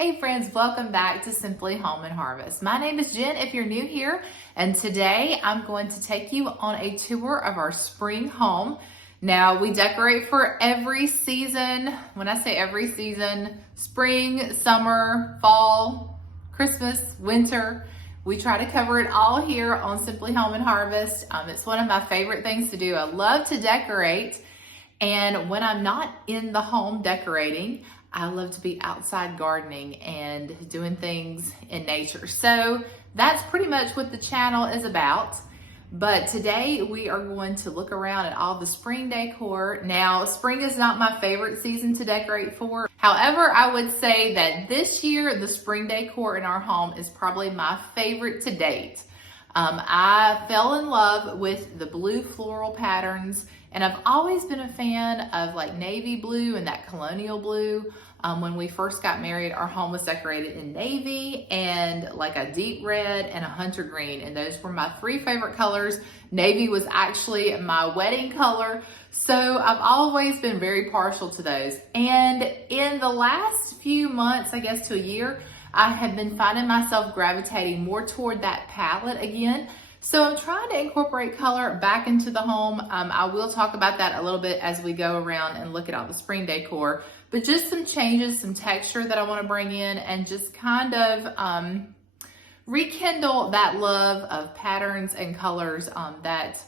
Hey friends, welcome back to Simply Home and Harvest. My name is Jen if you're new here, and today I'm going to take you on a tour of our spring home. Now, we decorate for every season. When I say every season, spring, summer, fall, Christmas, winter. We try to cover it all here on Simply Home and Harvest. It's one of my favorite things to do. I love to decorate, and when I'm not in the home decorating, I love to be outside gardening and doing things in nature. So that's pretty much what the channel is about. But today we are going to look around at all the spring decor. Now, spring is not my favorite season to decorate for. However, I would say that this year, the spring decor in our home is probably my favorite to date. I fell in love with the blue floral patterns, and I've always been a fan of like navy blue and that colonial blue. When we first got married, our home was decorated in navy and like a deep red and a hunter green, and those were my three favorite colors. Navy was actually my wedding color, so I've always been very partial to those. And in the last few months, I guess to a year, I have been finding myself gravitating more toward that palette again. So I'm trying to incorporate color back into the home. I will talk about that a little bit as we go around and look at all the spring decor, but just some changes, some texture that I want to bring in, and just kind of rekindle that love of patterns and colors that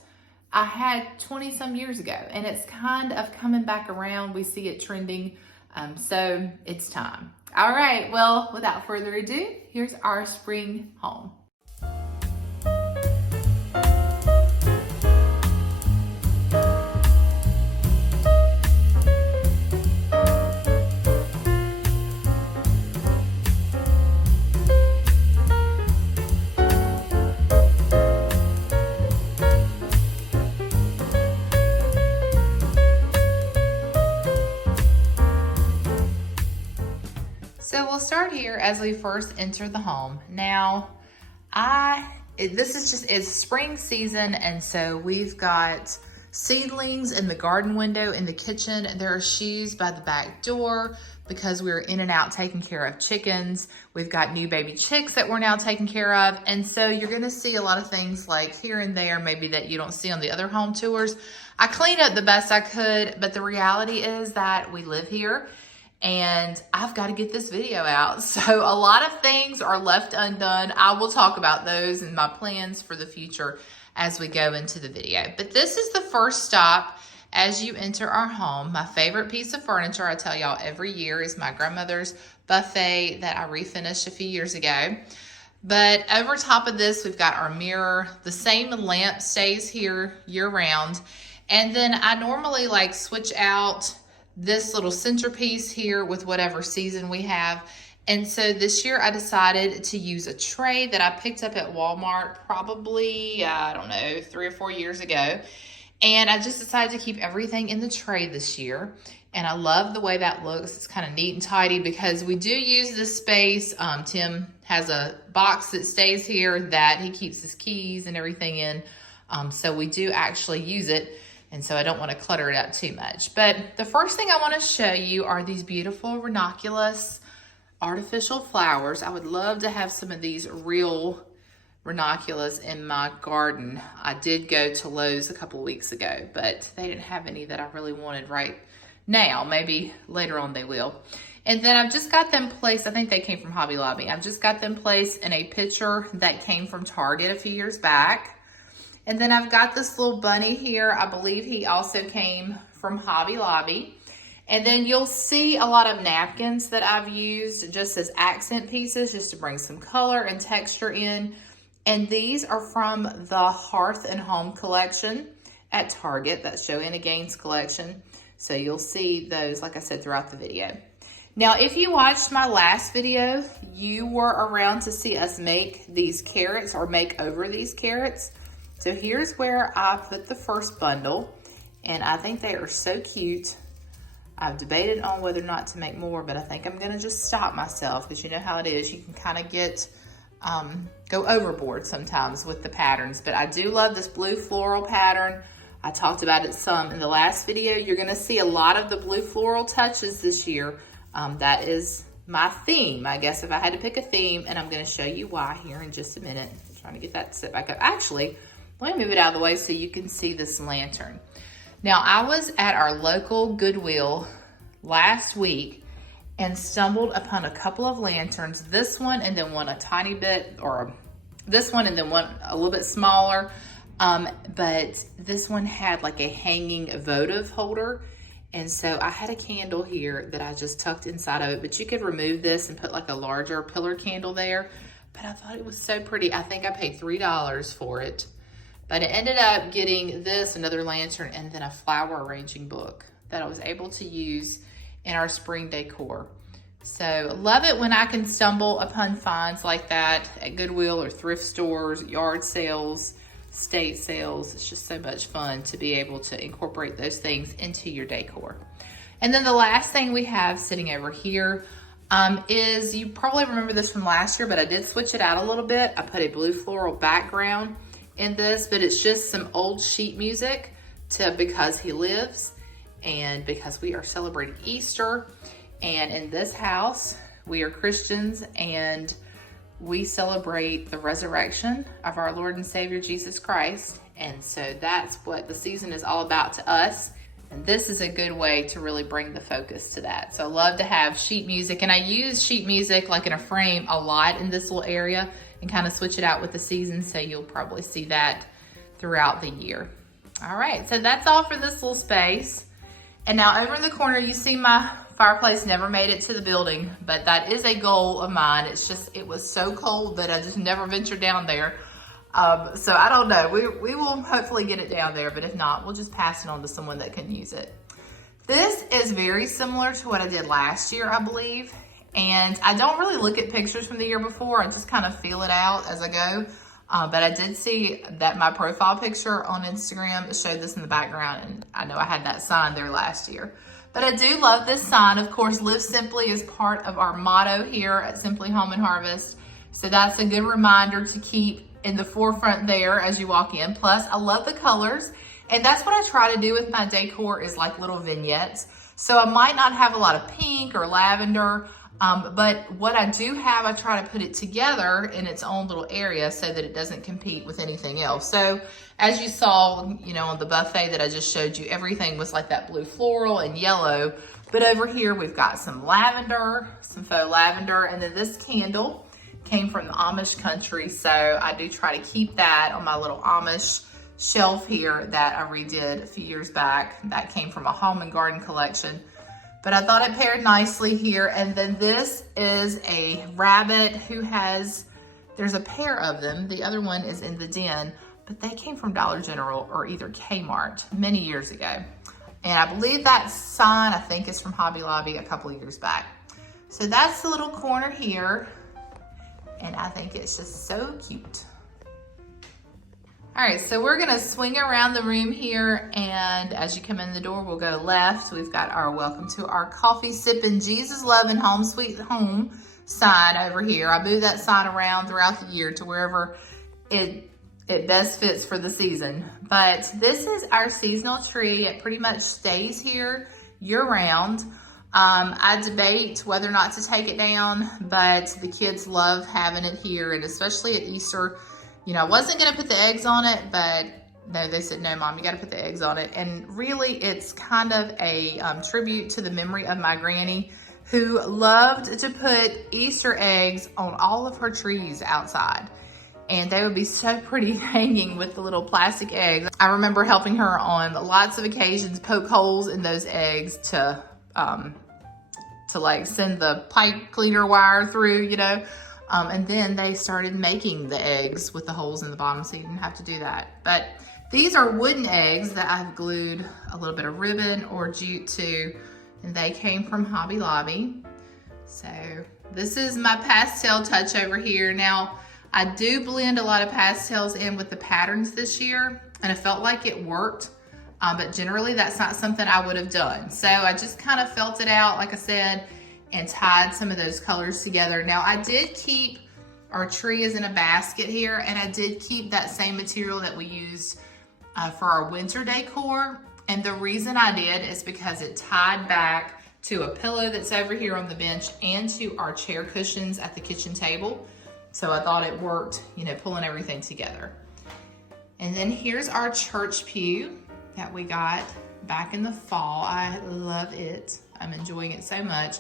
I had 20 some years ago, and it's kind of coming back around. We see it trending, so it's time. All right, well, without further ado, here's our spring home. So we'll start here as we first enter the home. Now, it's spring season, and so we've got seedlings in the garden window in the kitchen. There are shoes by the back door because we're in and out taking care of chickens. We've got new baby chicks that we're now taking care of. And so you're gonna see a lot of things like here and there, maybe that you don't see on the other home tours. I cleaned up the best I could, but the reality is that we live here, and I've got to get this video out. So a lot of things are left undone. I will talk about those and my plans for the future as we go into the video. But this is the first stop as you enter our home. My favorite piece of furniture, I tell y'all every year, is my grandmother's buffet that I refinished a few years ago. But over top of this, we've got our mirror. The same lamp stays here year round. And then I normally like switch out this little centerpiece here with whatever season we have. And so this year I decided to use a tray that I picked up at Walmart probably, I don't know, 3 or 4 years ago. And I just decided to keep everything in the tray this year. And I love the way that looks. It's kind of neat and tidy because we do use this space. Tim has a box that stays here that he keeps his keys and everything in. So we do actually use it. And so I don't want to clutter it up too much. But the first thing I want to show you are these beautiful ranunculus artificial flowers. I would love to have some of these real ranunculus in my garden. I did go to Lowe's a couple of weeks ago, but they didn't have any that I really wanted right now. Maybe later on they will. And then I've just got them placed. I think they came from Hobby Lobby. I've just got them placed in a pitcher that came from Target a few years back. And then I've got this little bunny here. I believe he also came from Hobby Lobby. And then you'll see a lot of napkins that I've used just as accent pieces, just to bring some color and texture in. And these are from the Hearth and Home collection at Target. That's Joanna Gaines' collection. So you'll see those, like I said, throughout the video. Now, if you watched my last video, you were around to see us make these carrots or make over these carrots. So here's where I put the first bundle, and I think they are so cute. I've debated on whether or not to make more, but I think I'm gonna just stop myself because you know how it is. You can kind of get, go overboard sometimes with the patterns, but I do love this blue floral pattern. I talked about it some in the last video. You're gonna see a lot of the blue floral touches this year. That is my theme, I guess, if I had to pick a theme, and I'm gonna show you why here in just a minute. I'm trying to get that to sit back up. Actually, let me move it out of the way so you can see this lantern. Now, I was at our local Goodwill last week and stumbled upon a couple of lanterns, this one and then one a tiny bit, or this one and then one a little bit smaller. But this one had like a hanging votive holder. And so I had a candle here that I just tucked inside of it, but you could remove this and put like a larger pillar candle there. But I thought it was so pretty. I think I paid $3 for it. But I ended up getting this, another lantern, and then a flower arranging book that I was able to use in our spring decor. So love it when I can stumble upon finds like that at Goodwill or thrift stores, yard sales, state sales. It's just so much fun to be able to incorporate those things into your decor. And then the last thing we have sitting over here is, you probably remember this from last year, but I did switch it out a little bit. I put a blue floral background in this, but it's just some old sheet music to Because He Lives, and because we are celebrating Easter. And in this house, we are Christians, and we celebrate the resurrection of our Lord and Savior, Jesus Christ. And so that's what the season is all about to us. And this is a good way to really bring the focus to that. So I love to have sheet music, and I use sheet music like in a frame a lot in this little area and kind of switch it out with the season. So you'll probably see that throughout the year. All right, so that's all for this little space. And now over in the corner, you see my fireplace never made it to the building, but that is a goal of mine. It's just, it was so cold that I just never ventured down there. So I don't know, we will hopefully get it down there, but if not, we'll just pass it on to someone that can use it. This is very similar to what I did last year, I believe. And I don't really look at pictures from the year before. I just kind of feel it out as I go. But I did see that my profile picture on Instagram showed this in the background, and I know I had that sign there last year. But I do love this sign. Of course, Live Simply is part of our motto here at Simply Home and Harvest. So that's a good reminder to keep in the forefront there as you walk in. Plus, I love the colors. And that's what I try to do with my decor, is like little vignettes. So I might not have a lot of pink or lavender, but what I do have, I try to put it together in its own little area so that it doesn't compete with anything else. So as you saw, you know, on the buffet that I just showed you, everything was like that blue floral and yellow. But over here, we've got some lavender, some faux lavender, and then this candle came from the Amish country. So I do try to keep that on my little Amish shelf here that I redid a few years back. That came from a home and garden collection. But I thought it paired nicely here. And then this is a rabbit who has, there's a pair of them. The other one is in the den, but they came from Dollar General or either Kmart many years ago. And I believe that sign, I think, is from Hobby Lobby a couple of years back. So that's the little corner here. And I think it's just so cute. All right, so we're gonna swing around the room here, and as you come in the door, we'll go left. We've got our welcome to our coffee sipping, Jesus loving, home sweet home sign over here. I move that sign around throughout the year to wherever it best fits for the season. But this is our seasonal tree. It pretty much stays here year round. I debate whether or not to take it down, but the kids love having it here, and especially at Easter. You know, I wasn't gonna put the eggs on it, but no, they said, no, Mom, you gotta put the eggs on it. And really, it's kind of a tribute to the memory of my granny, who loved to put Easter eggs on all of her trees outside. And they would be so pretty hanging with the little plastic eggs. I remember helping her on lots of occasions poke holes in those eggs to like send the pipe cleaner wire through, you know. And then they started making the eggs with the holes in the bottom, so you didn't have to do that. But these are wooden eggs that I've glued a little bit of ribbon or jute to, and they came from Hobby Lobby. So this is my pastel touch over here. Now, I do blend a lot of pastels in with the patterns this year, and I felt like it worked, but generally that's not something I would have done. So I just kind of felt it out, like I said, and tied some of those colors together. Now, I did keep, our tree is in a basket here, and I did keep that same material that we used for our winter decor. And the reason I did is because it tied back to a pillow that's over here on the bench and to our chair cushions at the kitchen table. So I thought it worked, you know, pulling everything together. And then here's our church pew that we got back in the fall. I love it. I'm enjoying it so much.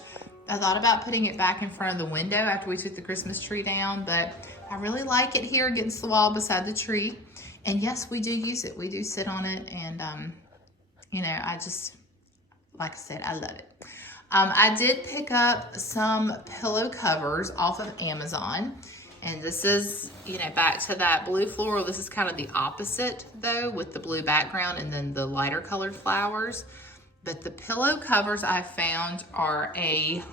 I thought about putting it back in front of the window after we took the Christmas tree down, but I really like it here against the wall beside the tree. And yes, we do use it. We do sit on it, and you know, I just, like I said, I love it. I did pick up some pillow covers off of Amazon. And this is, you know, back to that blue floral. This is kind of the opposite though, with the blue background and then the lighter colored flowers. But the pillow covers I found are a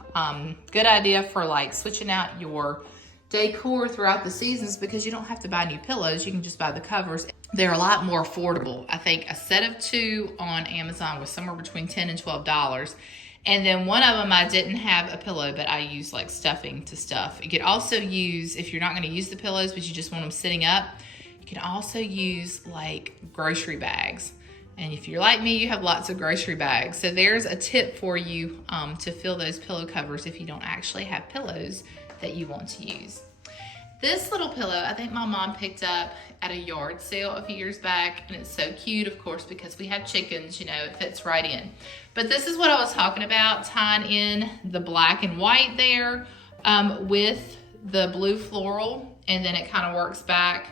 good idea for like switching out your decor throughout the seasons, because you don't have to buy new pillows. You can just buy the covers. They're a lot more affordable. I think a set of 2 on Amazon was somewhere between $10 and $12. And then one of them, I didn't have a pillow, but I used like stuffing to stuff. You could also use, if you're not going to use the pillows, but you just want them sitting up, you can also use like grocery bags. And if you're like me, you have lots of grocery bags. So there's a tip for you to fill those pillow covers if you don't actually have pillows that you want to use. This little pillow, I think my mom picked up at a yard sale a few years back, and it's so cute, of course, because we have chickens, you know, it fits right in. But this is what I was talking about, tying in the black and white there with the blue floral, and then it kind of works back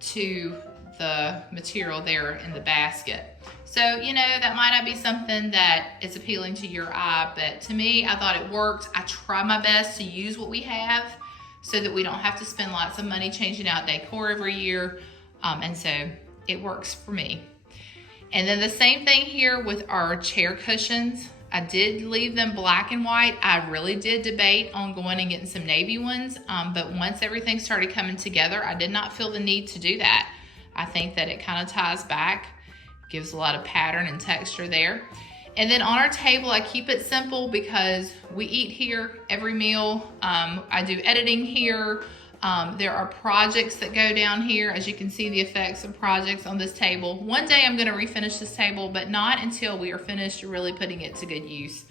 to the material there in the basket. So, you know, that might not be something that is appealing to your eye, but to me, I thought it worked. I try my best to use what we have so that we don't have to spend lots of money changing out decor every year. And so it works for me. And then the same thing here with our chair cushions. I did leave them black and white. I really did debate on going and getting some navy ones. But once everything started coming together, I did not feel the need to do that. I think that it kind of ties back, gives a lot of pattern and texture there. And then on our table, I keep it simple because we eat here every meal. I do editing here. There are projects that go down here. As you can see, the effects of projects on this table. One day I'm gonna refinish this table, but not until we are finished really putting it to good use.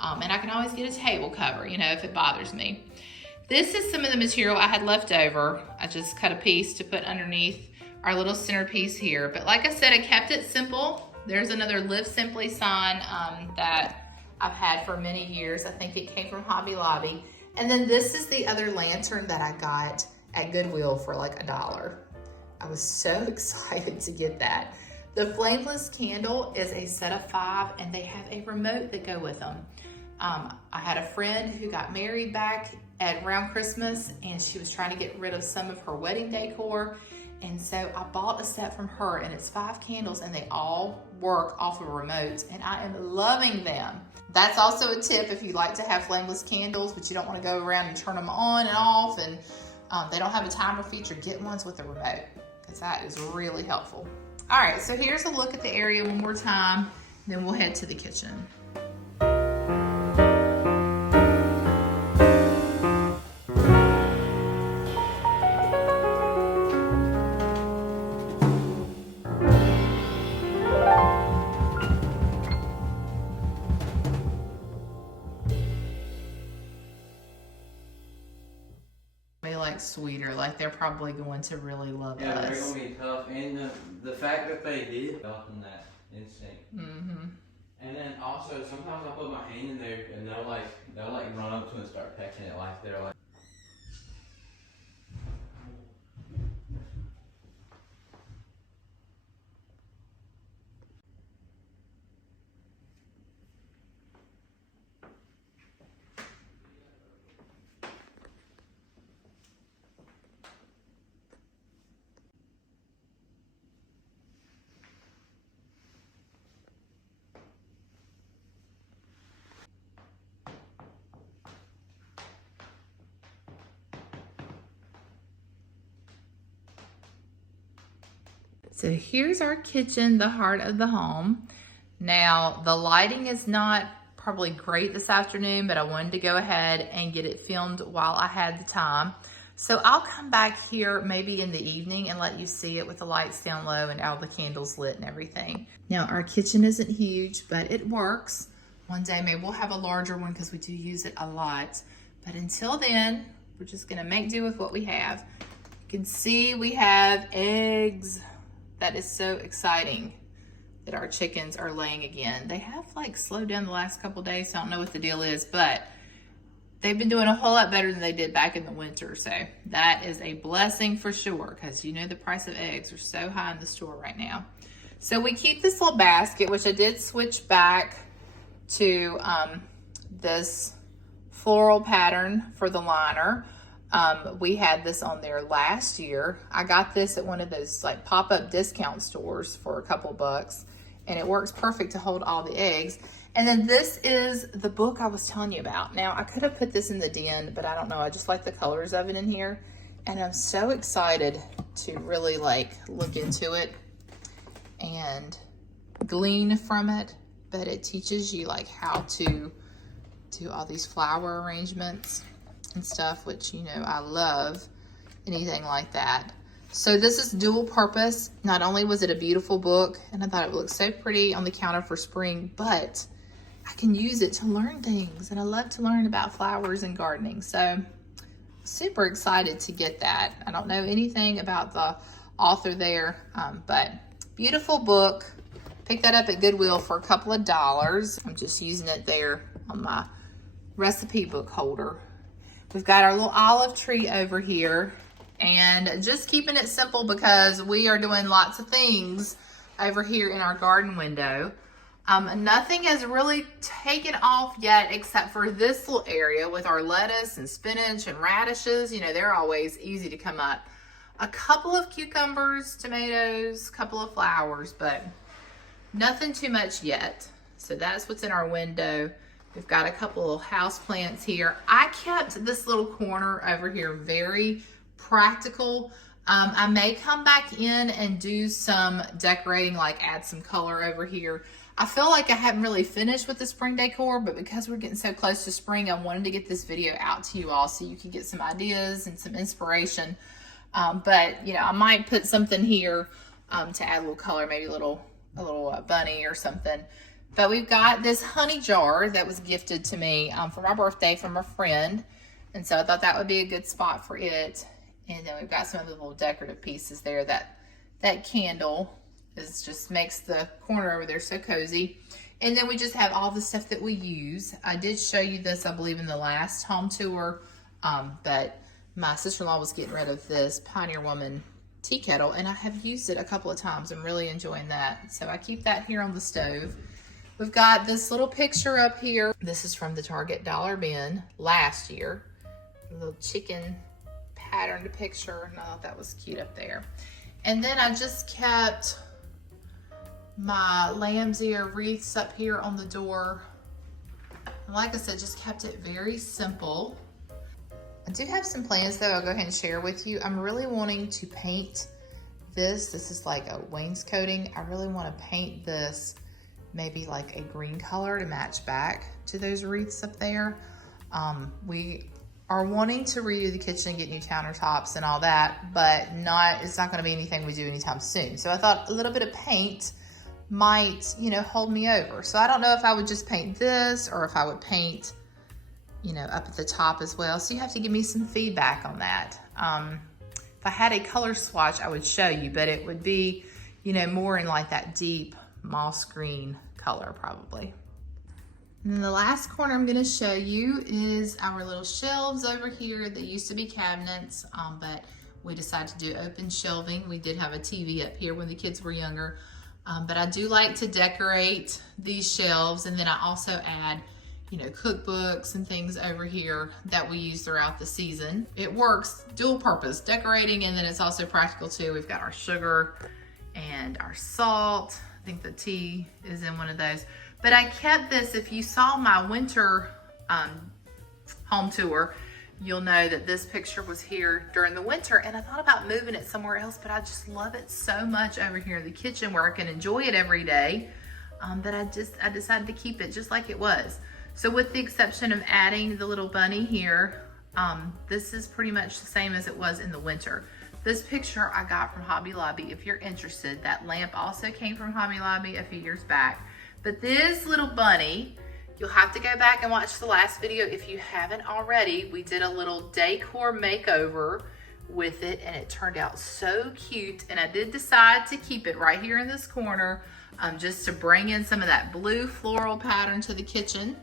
And I can always get a table cover, you know, if it bothers me. This is some of the material I had left over. I just cut a piece to put underneath our little centerpiece here. But like I said, I kept it simple. There's another Live Simply sign that I've had for many years. I think it came from Hobby Lobby. And then this is the other lantern that I got at Goodwill for like $1. I was so excited to get that. The flameless candle is a set of 5, and they have a remote that go with them. I had a friend who got married back at around Christmas, and she was trying to get rid of some of her wedding decor. And so I bought a set from her, and it's 5 candles, and they all work off of remotes, and I am loving them. That's also a tip if you like to have flameless candles, but you don't want to go around and turn them on and off, and they don't have a timer feature, get ones with a remote, because that is really helpful. All right, so here's a look at the area one more time, then we'll head to the kitchen. Like sweeter, like they're probably going to really love us. Yeah, they're going to be tough, and the fact that they did help them that instinct. Mm-hmm. And then also sometimes I put my hand in there and they'll like run up to it and start pecking it like they're like. So here's our kitchen, the heart of the home. Now, the lighting is not probably great this afternoon, but I wanted to go ahead and get it filmed while I had the time. So I'll come back here maybe in the evening and let you see it with the lights down low and all the candles lit and everything. Now, our kitchen isn't huge, but it works. One day maybe we'll have a larger one because we do use it a lot. But until then, we're just gonna make do with what we have. You can see we have eggs. That is so exciting that our chickens are laying again. They have like slowed down the last couple days, so I don't know what the deal is, but they've been doing a whole lot better than they did back in the winter. So that is a blessing for sure, because you know the price of eggs are so high in the store right now. So we keep this little basket, which I did switch back to this floral pattern for the liner. We had this on there last year. I got this at one of those like pop-up discount stores for a couple bucks, and it works perfect to hold all the eggs. And then this is the book I was telling you about. Now, I could have put this in the den, but I don't know. I just like the colors of it in here. And I'm so excited to really like look into it and glean from it. But it teaches you like how to do all these flower arrangements and stuff, which, you know, I love anything like that. So this is dual purpose. Not only was it a beautiful book, and I thought it looked so pretty on the counter for spring, but I can use it to learn things, and I love to learn about flowers and gardening. So super excited to get that. I don't know anything about the author there, but beautiful book. Picked that up at Goodwill for a couple of dollars. I'm just using it there on my recipe book holder. We've got our little olive tree over here, and just keeping it simple because we are doing lots of things over here in our garden window. Nothing has really taken off yet except for this little area with our lettuce and spinach and radishes. You know, they're always easy to come up. A couple of cucumbers, tomatoes, a couple of flowers, but nothing too much yet. So that's what's in our window. We've got a couple of house plants here. I kept this little corner over here very practical. I may come back in and do some decorating, like add some color over here. I feel like I haven't really finished with the spring decor, but because we're getting so close to spring, I wanted to get this video out to you all so you can get some ideas and some inspiration. But you know, I might put something here to add a little color, maybe a little bunny or something. But we've got this honey jar that was gifted to me for my birthday from a friend. And so I thought that would be a good spot for it. And then we've got some of the little decorative pieces there. That candle just makes the corner over there so cozy. And then we just have all the stuff that we use. I did show you this, I believe, in the last home tour. But my sister-in-law was getting rid of this Pioneer Woman tea kettle, and I have used it a couple of times. I'm really enjoying that. So I keep that here on the stove. We've got this little picture up here. This is from the Target Dollar Bin last year. A little chicken patterned picture, and I thought that was cute up there. And then I just kept my lamb's ear wreaths up here on the door. And like I said, just kept it very simple. I do have some plans though I'll go ahead and share with you. I'm really wanting to paint this. This is like a wainscoting. I really want to paint this maybe like a green color to match back to those wreaths up there. We are wanting to redo the kitchen and get new countertops and all that, but it's not going to be anything we do anytime soon. So I thought a little bit of paint might, you know, hold me over. So I don't know if I would just paint this or if I would paint, you know, up at the top as well. So you have to give me some feedback on that. If I had a color swatch, I would show you, but it would be, you know, more in like that deep moss green color probably. And then the last corner I'm gonna show you is our little shelves over here. They used to be cabinets, but we decided to do open shelving. We did have a TV up here when the kids were younger, but I do like to decorate these shelves, and then I also add, you know, cookbooks and things over here that we use throughout the season. It works dual purpose, decorating, and then it's also practical too. We've got our sugar and our salt. I think the tea is in one of those. But I kept this, if you saw my winter home tour, you'll know that this picture was here during the winter, and I thought about moving it somewhere else, but I just love it so much over here in the kitchen where I can enjoy it every day, that I decided to keep it just like it was. So with the exception of adding the little bunny here, this is pretty much the same as it was in the winter. This picture I got from Hobby Lobby. If you're interested, that lamp also came from Hobby Lobby a few years back. But this little bunny, You'll have to go back and watch the last video if you haven't already. We did a little decor makeover with it and it turned out so cute. And I did decide to keep it right here in this corner just to bring in some of that blue floral pattern to the kitchen.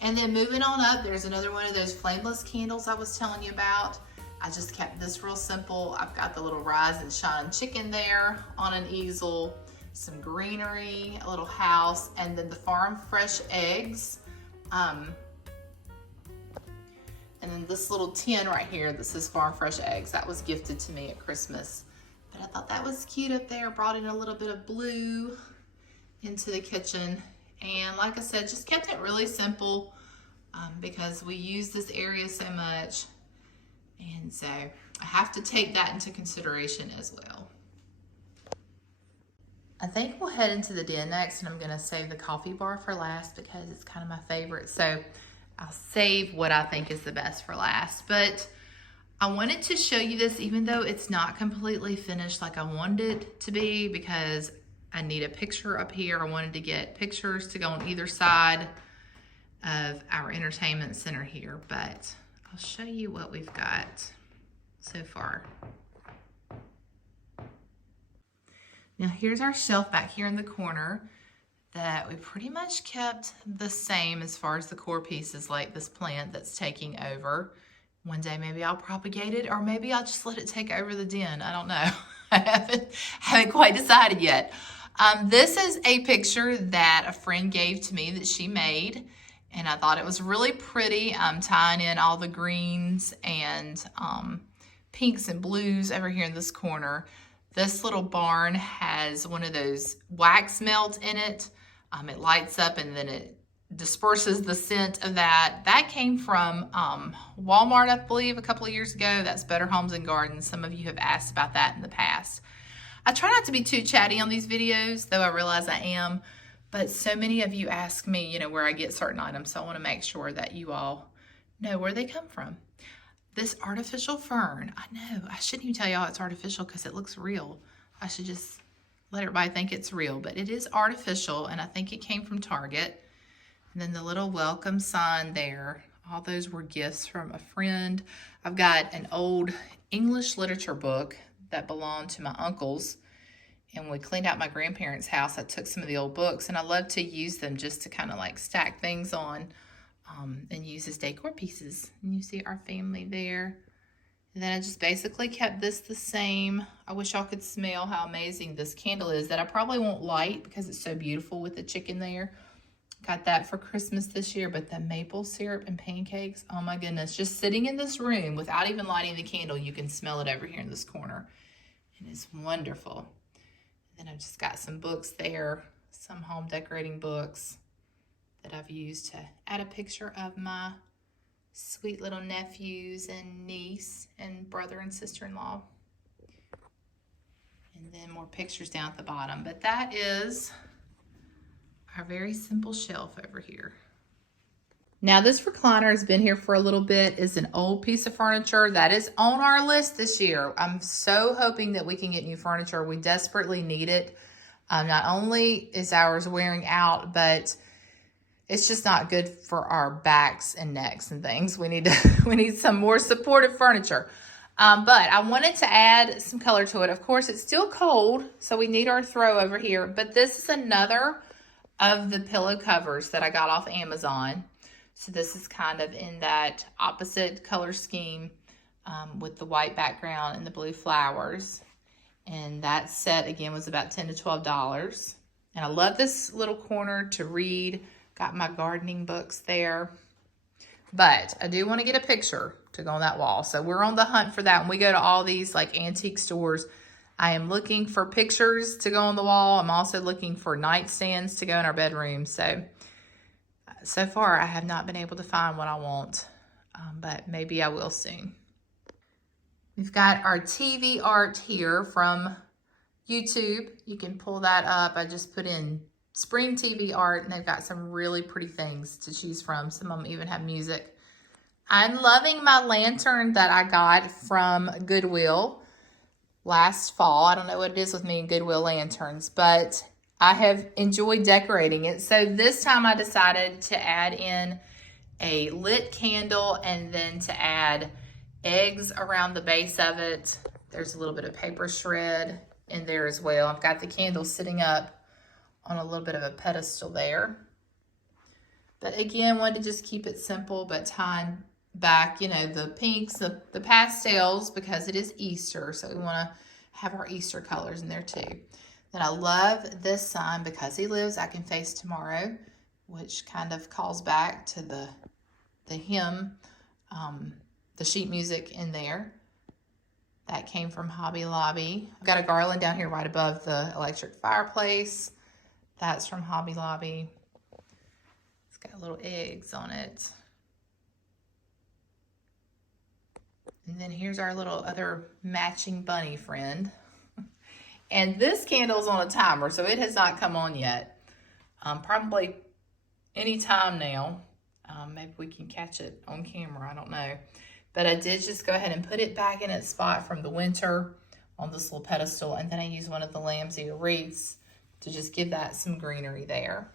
And then moving on up, there's another one of those flameless candles I was telling you about. I just kept this real simple. I've got the little rise and shine chicken there on an easel, some greenery, a little house, and then the farm fresh eggs. And then this little tin right here that says farm fresh eggs, that was gifted to me at Christmas. But I thought that was cute up there, brought in a little bit of blue into the kitchen. And like I said, just kept it really simple because we use this area so much. And so I have to take that into consideration as well. I think we'll head into the den next, and I'm gonna save the coffee bar for last because it's kind of my favorite. So I'll save what I think is the best for last. But I wanted to show you this even though it's not completely finished like I wanted it to be, because I need a picture up here. I wanted to get pictures to go on either side of our entertainment center here, but I'll show you what we've got so far. Now here's our shelf back here in the corner that we pretty much kept the same as far as the core pieces, like this plant that's taking over. One day maybe I'll propagate it, or maybe I'll just let it take over the den. I don't know. I haven't quite decided yet. This is a picture that a friend gave to me that she made, and I thought it was really pretty. I'm tying in all the greens and pinks and blues over here in this corner. This little barn has one of those wax melts in it. It lights up and then it disperses the scent of that. That came from Walmart, I believe, a couple of years ago. That's Better Homes and Gardens. Some of you have asked about that in the past. I try not to be too chatty on these videos, though I realize I am, but so many of you ask me, where I get certain items, so I want to make sure that you all know where they come from. This artificial fern, I know, I shouldn't even tell y'all it's artificial because it looks real. I should just let everybody think it's real, but it is artificial, and I think it came from Target. And then the little welcome sign there, all those were gifts from a friend. I've got an old English literature book that belonged to my uncles, and when we cleaned out my grandparents' house, I took some of the old books, and I love to use them just to kind of like stack things on and use as decor pieces. And you see our family there. And then I just basically kept this the same. I wish y'all could smell how amazing this candle is that I probably won't light because it's so beautiful with the chicken there. Got that for Christmas this year, but the maple syrup and pancakes, oh my goodness, just sitting in this room without even lighting the candle, you can smell it over here in this corner. And it's wonderful. And then I've just got some books there, some home decorating books that I've used to add a picture of my sweet little nephews and niece and brother and sister-in-law. And then more pictures down at the bottom. But that is our very simple shelf over here. Now this recliner has been here for a little bit. It's an old piece of furniture that is on our list this year. I'm so hoping that we can get new furniture. We desperately need it. Not only is ours wearing out, but it's just not good for our backs and necks and things. We need some more supportive furniture. But I wanted to add some color to it. Of course, it's still cold, so we need our throw over here. But this is another of the pillow covers that I got off Amazon. So this is kind of in that opposite color scheme with the white background and the blue flowers. And that set, again, was about $10 to $12. And I love this little corner to read. Got my gardening books there. But I do want to get a picture to go on that wall. So we're on the hunt for that. When we go to all these like antique stores, I am looking for pictures to go on the wall. I'm also looking for nightstands to go in our bedroom. So far I have not been able to find what I want, but maybe I will soon. We've got our TV art here from YouTube. You can pull that up. I just put in spring TV art, and they've got some really pretty things to choose from. Some of them even have music. I'm loving my lantern that I got from Goodwill last fall. I don't know what it is with me and Goodwill lanterns, but I have enjoyed decorating it. So this time I decided to add in a lit candle and then to add eggs around the base of it. There's a little bit of paper shred in there as well. I've got the candle sitting up on a little bit of a pedestal there. But again, wanted to just keep it simple, but tying back, you know, the pinks, the pastels, because it is Easter. So we want to have our Easter colors in there too. Then I love this sign, because he lives, I can face tomorrow, which kind of calls back to the hymn, the sheet music in there. That came from Hobby Lobby. I've got a garland down here right above the electric fireplace. That's from Hobby Lobby. It's got little eggs on it. And then here's our little other matching bunny friend. And this candle's on a timer, so it has not come on yet. Probably any time now. Maybe we can catch it on camera, I don't know. But I did just go ahead and put it back in its spot from the winter on this little pedestal. And then I used one of the lamb's ear wreaths to just give that some greenery there.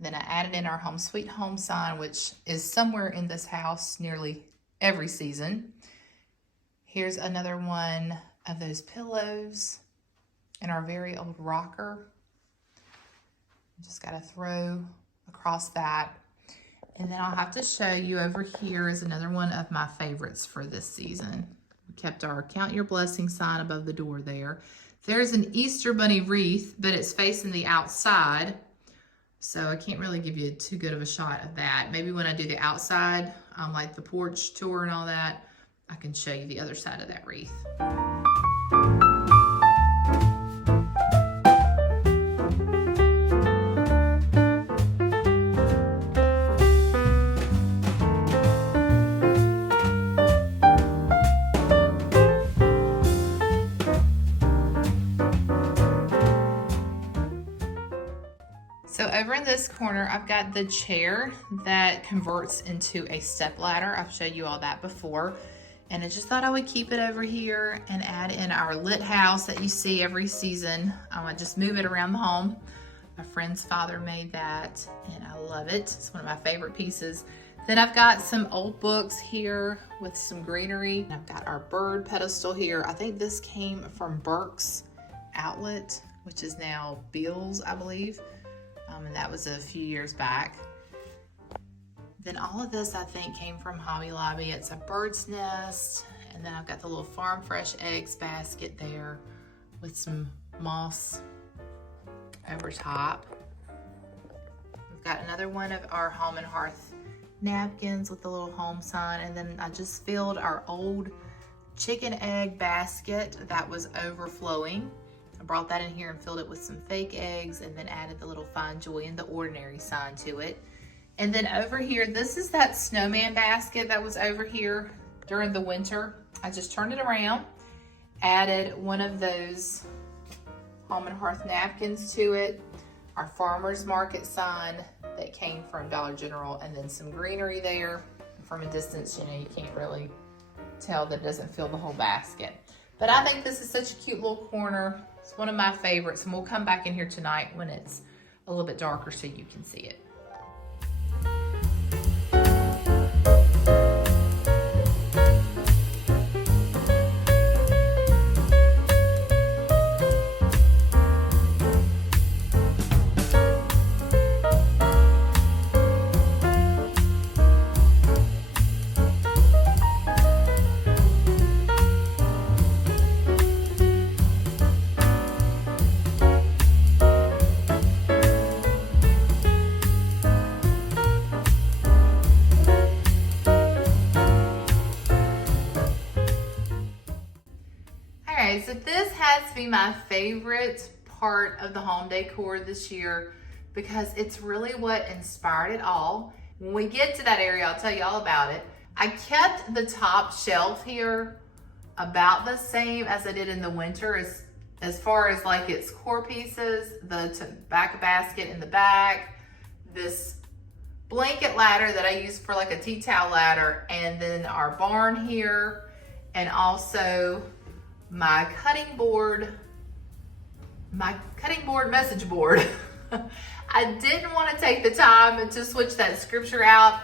Then I added in our Home Sweet Home sign, which is somewhere in this house nearly every season. Here's another one of those pillows and our very old rocker. Just got to throw across that. And then I'll have to show you over here is another one of my favorites for this season. We kept our Count Your Blessing sign above the door there. There's an Easter bunny wreath, but it's facing the outside. So I can't really give you too good of a shot of that. Maybe when I do the outside, like the porch tour and all that, I can show you the other side of that wreath. So over in this corner, I've got the chair that converts into a step ladder. I've showed you all that before. And I just thought I would keep it over here and add in our lit house that you see every season. I just move it around the home. My friend's father made that and I love it. It's one of my favorite pieces. Then I've got some old books here with some greenery. And I've got our bird pedestal here. I think this came from Burke's Outlet, which is now Bill's, I believe. And that was a few years back. Then all of this, I think, came from Hobby Lobby. It's a bird's nest. And then I've got the little Farm Fresh Eggs basket there with some moss over top. We've got another one of our Home and Hearth napkins with the little home sign. And then I just filled our old chicken egg basket that was overflowing. I brought that in here and filled it with some fake eggs and then added the little Find Joy in the Ordinary sign to it. And then over here, this is that snowman basket that was over here during the winter. I just turned it around, added one of those Home and Hearth napkins to it, our farmer's market sign that came from Dollar General, and then some greenery there. From a distance, you know, you can't really tell that it doesn't fill the whole basket. But I think this is such a cute little corner. It's one of my favorites, and we'll come back in here tonight when it's a little bit darker so you can see it. So this has to be my favorite part of the home decor this year because it's really what inspired it all. When we get to that area, I'll tell you all about it. I kept the top shelf here about the same as I did in the winter as far as like its core pieces, the tobacco basket in the back, this blanket ladder that I use for like a tea towel ladder, and then our barn here, and also my cutting board, my cutting board message board. I didn't want to take the time to switch that scripture out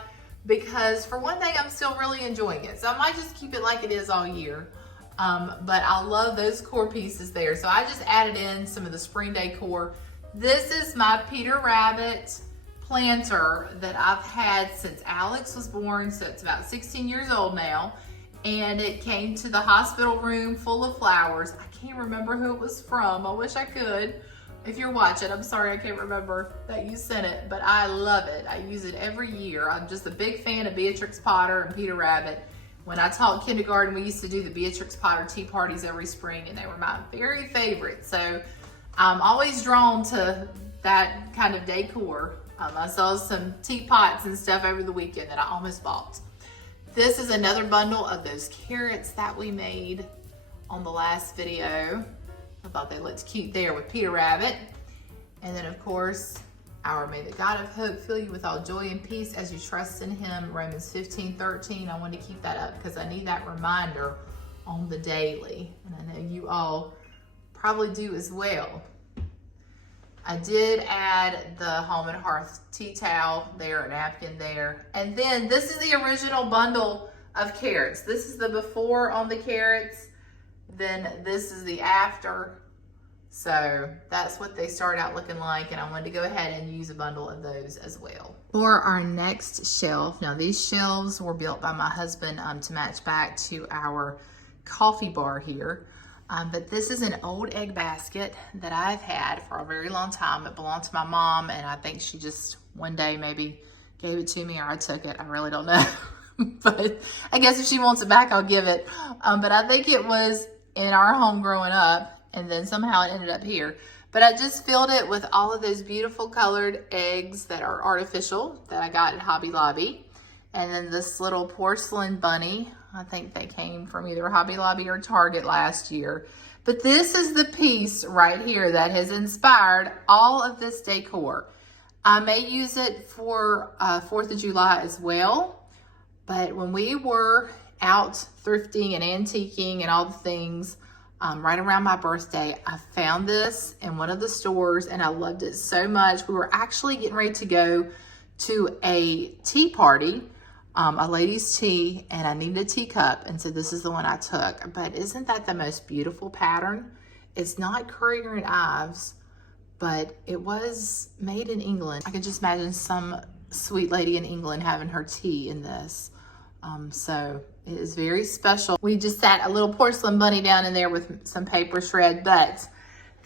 because for one thing, I'm still really enjoying it. So I might just keep it like it is all year. But I love those core pieces there. So I just added in some of the spring decor. This is my Peter Rabbit planter that I've had since Alex was born. So it's about 16 years old now. And it came to the hospital room full of flowers. I can't remember who it was from. I wish I could. If you're watching, I'm sorry I can't remember that you sent it, but I love it. I use it every year. I'm just a big fan of Beatrix Potter and Peter Rabbit. When I taught kindergarten, we used to do the Beatrix Potter tea parties every spring, and they were my very favorite. So I'm always drawn to that kind of decor. I saw some teapots and stuff over the weekend that I almost bought. This is another bundle of those carrots that we made on the last video. I thought they looked cute there with Peter Rabbit. And then of course, our may the God of hope fill you with all joy and peace as you trust in him, Romans 15:13. I wanted to keep that up because I need that reminder on the daily. And I know you all probably do as well. I did add the Home and Hearth tea towel there, a napkin there. And then this is the original bundle of carrots. This is the before on the carrots. Then this is the after. So that's what they start out looking like. And I wanted to go ahead and use a bundle of those as well. For our next shelf, now these shelves were built by my husband to match back to our coffee bar here. But this is an old egg basket that I've had for a very long time. It belonged to my mom, and I think she just one day maybe gave it to me or I took it. I really don't know. But I guess if she wants it back, I'll give it. But I think it was in our home growing up, and then somehow it ended up here. But I just filled it with all of those beautiful colored eggs that are artificial that I got at Hobby Lobby. And then this little porcelain bunny. I think they came from either Hobby Lobby or Target last year. But this is the piece right here that has inspired all of this decor. I may use it for 4th of July as well. But when we were out thrifting and antiquing and all the things right around my birthday, I found this in one of the stores and I loved it so much. We were actually getting ready to go to a tea party, a ladies' tea, and I needed a teacup, and so this is the one I took. But isn't that the most beautiful pattern? It's not Currier and Ives, but it was made in England. I could just imagine some sweet lady in England having her tea in this. So it is very special. We just sat a little porcelain bunny down in there with some paper shred, but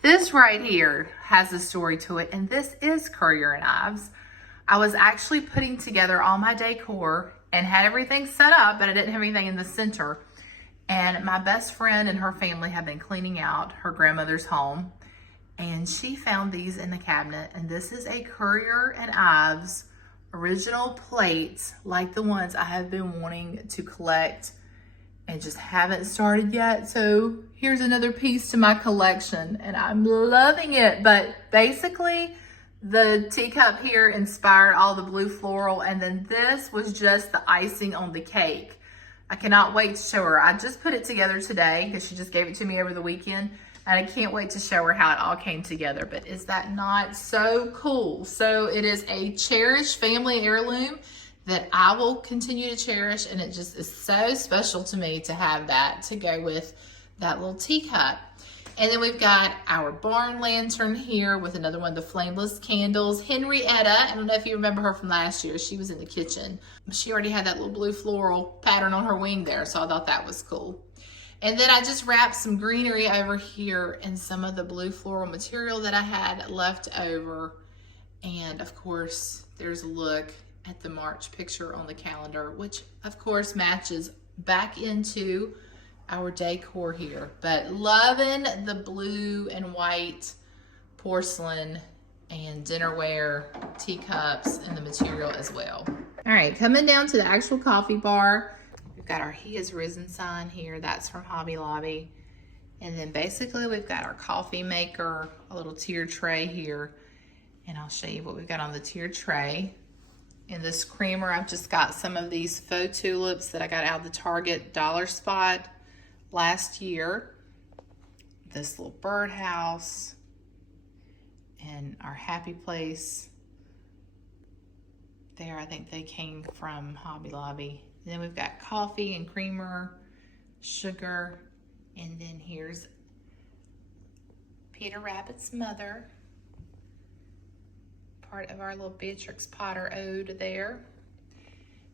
this right here has a story to it, and this is Currier and Ives. I was actually putting together all my decor and had everything set up, but I didn't have anything in the center. And my best friend and her family have been cleaning out her grandmother's home, and she found these in the cabinet. And this is a Currier and Ives original plates, like the ones I have been wanting to collect and just haven't started yet. So here's another piece to my collection, and I'm loving it. But basically, the teacup here inspired all the blue floral, and then this was just the icing on the cake. I cannot wait to show her. I just put it together today because she just gave it to me over the weekend, and I can't wait to show her how it all came together. But is that not so cool? So it is a cherished family heirloom that I will continue to cherish, and it just is so special to me to have that to go with that little teacup. And then we've got our barn lantern here with another one of the flameless candles. Henrietta, I don't know if you remember her from last year. She was in the kitchen. She already had that little blue floral pattern on her wing there, so I thought that was cool. And then I just wrapped some greenery over here in some of the blue floral material that I had left over. And of course, there's a look at the March picture on the calendar, which of course matches back into our decor here. But loving the blue and white porcelain and dinnerware teacups and the material as well. All right, coming down to the actual coffee bar, we've got our He Is Risen sign here. That's from Hobby Lobby. And then basically we've got our coffee maker, a little tier tray here. And I'll show you what we've got on the tier tray. In this creamer, I've just got some of these faux tulips that I got out of the Target dollar spot last year. This little birdhouse, and our happy place there. I think they came from Hobby Lobby. And then we've got coffee and creamer, sugar, and then here's Peter Rabbit's mother, part of our little Beatrix Potter ode there.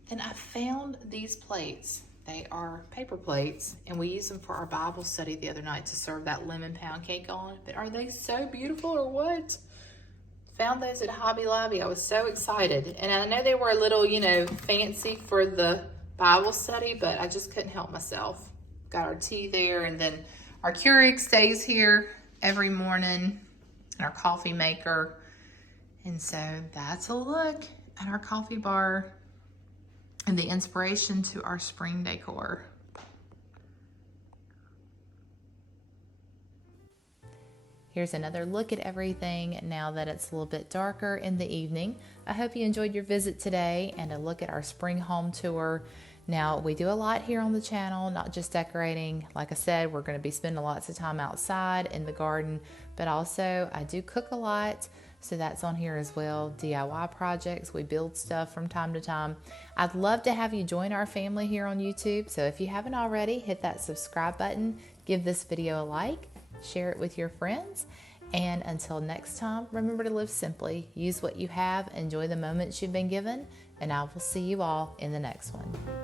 Then I found these plates. They are paper plates, and we used them for our Bible study the other night to serve that lemon pound cake on. But are they so beautiful or what? Found those at Hobby Lobby. I was so excited. And I know they were a little, you know, fancy for the Bible study, but I just couldn't help myself. Got our tea there, and then our Keurig stays here every morning, and our coffee maker. And so that's a look at our coffee bar and the inspiration to our spring decor. Here's another look at everything now that it's a little bit darker in the evening. I hope you enjoyed your visit today and a look at our spring home tour. Now, we do a lot here on the channel, not just decorating. Like I said, we're going to be spending lots of time outside in the garden, but also I do cook a lot, so that's on here as well. DIY projects, we build stuff from time to time. I'd love to have you join our family here on YouTube, so if you haven't already, hit that subscribe button, give this video a like, share it with your friends, and until next time, remember to live simply, use what you have, enjoy the moments you've been given, and I will see you all in the next one.